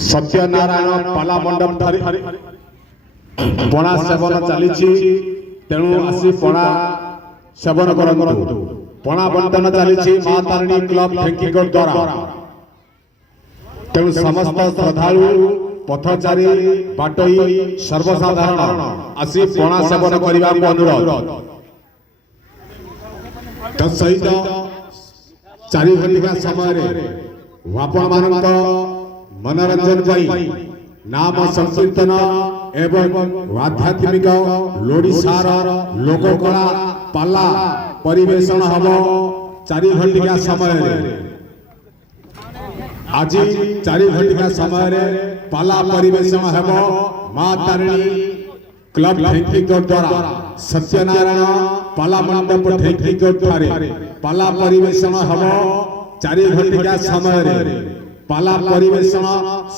सत्यनारायण पाला मंडप पणा सेवन चली तेणु आसी पणा सेवन करंतु पणा बंटन चली मां तारिणी क्लब ठेंकीगढ़ द्वारा तेणु समस्त श्रद्धालु पथचारी बाटोई सर्वसाधारण आसी पणा सेवन करने को अनुरोध तत्सहित 4 घंटा समय आपण मान मनोरंजन पाई नाम संकीर्तन एवं आध्यात्मिक लोडिसार लोककला पाला परिवेशन हम 4 घंटा समय आज 4 घंटा समय पाला परिवेशन हम मां तारिणी क्लब ठेंकीगढ़ द्वारा सत्यनारायण पाला मंडप ठेंकीगढ़ ठारे पाला परिवेशन हम 4 घंटा समय पाला परिवेशन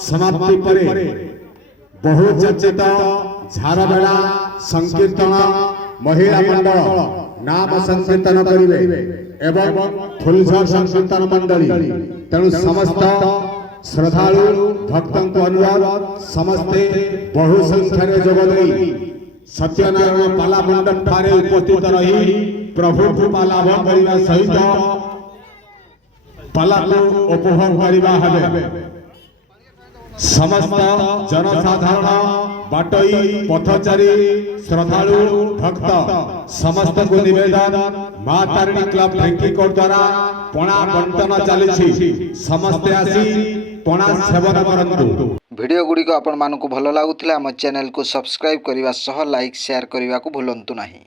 समाप्ति परे बहु चर्चित झारबेड़ा संकीर्तन महिला मंडल नाम संकीर्तन करिवे एवं फुलझर संकीर्तन मंडली तेणु समस्त श्रद्धालु भक्तों को अनुरोध समस्ते बहु संख्या जोगदे सत्यनारायण पाला मंडप ठारे उपस्थित रही प्रभु कृपा लाभ करने सहित पाला को उपभोग करवा हबे समस्त जनसाधारण बाटोई पथचारी श्रद्धालु भक्त समस्त को निवेदन मां तारिणी क्लब ठेंकीगढ़ द्वारा पणा बंटन चली समस्ते आसी पणा सेवन करंतु। वीडियो गुड़िक आपण मानकु भल लागुथिला हम चैनल को सब्सक्राइब करने सह लाइक शेयर करने को भूलंतु नहीं।